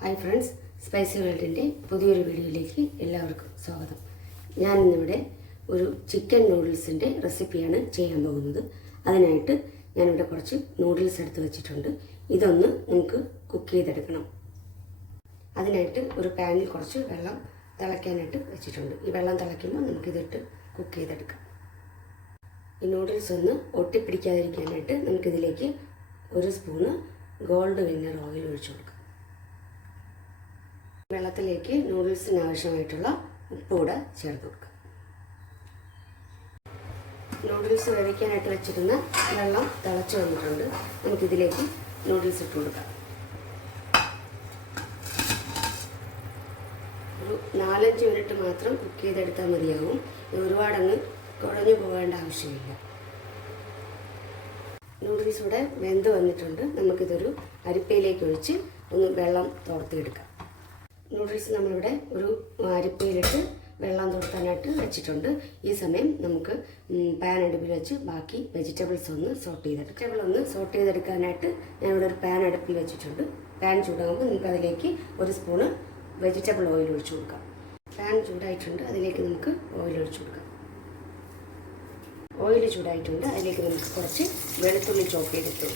Hi friends, spicy വേൾഡിൻ്റെ പുതിയൊരു വീഡിയോയിലേക്ക് എല്ലാവർക്കും സ്വാഗതം. ഞാനിന്നിവിടെ ഒരു ചിക്കൻ നൂഡിൽസിൻ്റെ റെസിപ്പിയാണ് ചെയ്യാൻ പോകുന്നത്. അതിനായിട്ട് ഞാനിവിടെ കുറച്ച് നൂഡിൽസ് എടുത്ത് വെച്ചിട്ടുണ്ട്. ഇതൊന്ന് നമുക്ക് കുക്ക് ചെയ്തെടുക്കണം. അതിനായിട്ട് ഒരു പാനിൽ കുറച്ച് വെള്ളം തിളയ്ക്കാനായിട്ട് വെച്ചിട്ടുണ്ട്. ഈ വെള്ളം തിളയ്ക്കുമ്പോൾ നമുക്കിതിട്ട് കുക്ക് ചെയ്തെടുക്കാം. ഈ നൂഡിൽസ് ഒന്ന് ഒട്ടിപ്പിടിക്കാതിരിക്കാനായിട്ട് നമുക്കിതിലേക്ക് ഒരു സ്പൂണ് ഗോൾഡ് വിന്നർ ഓയിൽ ഒഴിച്ചു കൊടുക്കാം. വെള്ളത്തിലേക്ക് നൂഡിൽസിന് ആവശ്യമായിട്ടുള്ള ഉപ്പ് കൂടെ ചേർത്ത് കൊടുക്കുക. നൂഡിൽസ് വേവിക്കാനായിട്ട് വെച്ചിരുന്ന വെള്ളം തിളച്ച് വന്നിട്ടുണ്ട്. നമുക്കിതിലേക്ക് നൂഡിൽസ് ഇട്ട് കൊടുക്കാം. ഒരു 4-5 മിനിറ്റ് മാത്രം കുക്ക് ചെയ്തെടുത്താൽ മതിയാവും. ഒരുപാടങ്ങ് കുഴഞ്ഞു പോകേണ്ട ആവശ്യമില്ല. നൂഡിൽസ് ഇവിടെ വെന്ത് വന്നിട്ടുണ്ട്. നമുക്കിതൊരു അരിപ്പയിലേക്ക് ഒഴിച്ച് ഒന്ന് വെള്ളം തോർത്തിയെടുക്കാം. നൂഡിൽസ് നമ്മളിവിടെ ഒരു അരിപ്പയിലിട്ട് വെള്ളം തോർത്താനായിട്ട് വെച്ചിട്ടുണ്ട്. ഈ സമയം നമുക്ക് പാൻ അടുപ്പിൽ വെച്ച് ബാക്കി വെജിറ്റബിൾസ് ഒന്ന് സോട്ട് ചെയ്തെടുക്കാനായിട്ട് ഞാനിവിടെ ഒരു പാൻ അടുപ്പിൽ വെച്ചിട്ടുണ്ട്. പാൻ ചൂടാകുമ്പോൾ നമുക്ക് അതിലേക്ക് ഒരു സ്പൂണ് വെജിറ്റബിൾ ഓയിൽ ഒഴിച്ചു കൊടുക്കാം. പാൻ ചൂടായിട്ടുണ്ട്, അതിലേക്ക് നമുക്ക് ഓയിൽ ഒഴിച്ചു കൊടുക്കാം. ഓയിൽ ചൂടായിട്ടുണ്ട്, അതിലേക്ക് നമുക്ക് കുറച്ച് വെളുത്തുള്ളി ചോപ്പ് ചെയ്തിട്ട്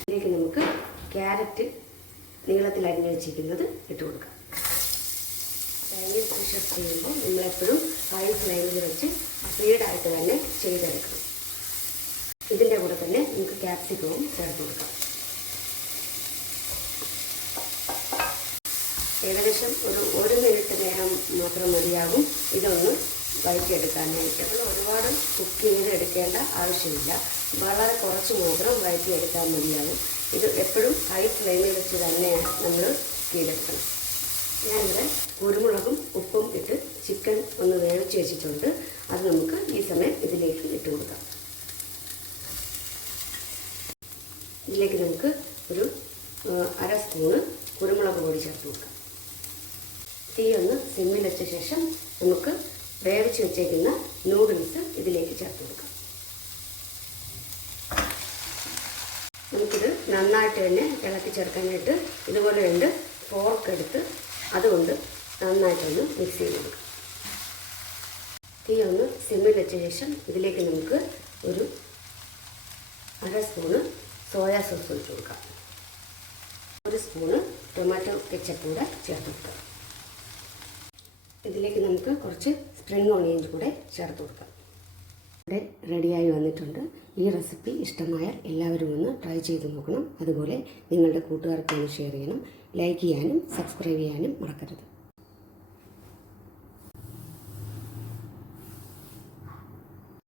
ഇതിലേക്ക് നമുക്ക് ക്യാരറ്റ് നീളത്തിൽ അരിഞ്ഞ് വെച്ചിരിക്കുന്നത് ഇട്ട് കൊടുക്കാം. ചൈനീസ് ഡിഷസ് ചെയ്യുമ്പോൾ നമ്മളെപ്പോഴും ഹൈ ഫ്ലെയിമിൽ വെച്ച് സ്പീഡായിട്ട് തന്നെ ചെയ്തെടുക്കണം. ഇതിൻ്റെ കൂടെ തന്നെ നമുക്ക് ക്യാപ്സിക്കവും ചേർത്ത് കൊടുക്കാം. ഏകദേശം ഒരു മിനിറ്റ് നേരം മാത്രം മതിയാകും ഇതൊന്ന് വഴറ്റിയെടുക്കാനായിട്ട്. ഒരുപാട് കുക്ക് ചെയ്ത് എടുക്കേണ്ട ആവശ്യമില്ല. വളരെ കുറച്ച് മാത്രം വഴറ്റിയെടുക്കാൻ മതിയാകും. ഇത് എപ്പോഴും ഹൈ ഫ്ലെയിമിൽ വെച്ച് തന്നെ നമ്മൾ ചെയ്തെടുക്കണം. ഞാനിവിടെ കുരുമുളകും ഉപ്പും ഇട്ട് ചിക്കൻ ഒന്ന് വേവിച്ച് വെച്ചിട്ടുണ്ട്. അത് നമുക്ക് ഈ സമയം ഇതിലേക്ക് ഇട്ട് കൊടുക്കാം. ഇതിലേക്ക് നമുക്ക് ഒരു 1/2 സ്പൂണ് കുരുമുളക് പൊടി ചേർത്ത് കൊടുക്കാം. തീ ഒന്ന് സിമ്മിൽ വെച്ച ശേഷം നമുക്ക് വേവിച്ച് വെച്ചേക്കുന്ന നൂഡിൽസ് ഇതിലേക്ക് ചേർത്ത് കൊടുക്കാം. നമുക്കിത് നന്നായിട്ട് തന്നെ ഇളക്കി ചേർക്കാനായിട്ട് ഇതുപോലെ 2 ഫോർക്ക് എടുത്ത് അതുകൊണ്ട് നന്നായിട്ടൊന്ന് മിക്സ് ചെയ്ത് കൊടുക്കാം. തീ ഒന്ന് സിമ്മിൽ വെച്ച ശേഷം ഇതിലേക്ക് നമുക്ക് ഒരു 1/2 സ്പൂണ് സോയാ സോസ് ഒഴിച്ച് കൊടുക്കാം. 1 സ്പൂണ് ടൊമാറ്റോ കെച്ചപ്പ് കൂടെ ചേർത്ത് കൊടുക്കാം. ഇതിലേക്ക് നമുക്ക് കുറച്ച് സ്പ്രിംഗ് ഓണിയൻസ് കൂടെ ചേർത്ത് കൊടുക്കാം. ഇവിടെ റെഡിയായി വന്നിട്ടുണ്ട്. ഈ റെസിപ്പി ഇഷ്ടമായാൽ എല്ലാവരും ഒന്ന് ട്രൈ ചെയ്ത് നോക്കണം. അതുപോലെ നിങ്ങളുടെ കൂട്ടുകാർക്കൊന്ന് ഷെയർ ചെയ്യണം. ലൈക്ക് ചെയ്യാനും സബ്സ്ക്രൈബ് ചെയ്യാനും മറക്കരുത്.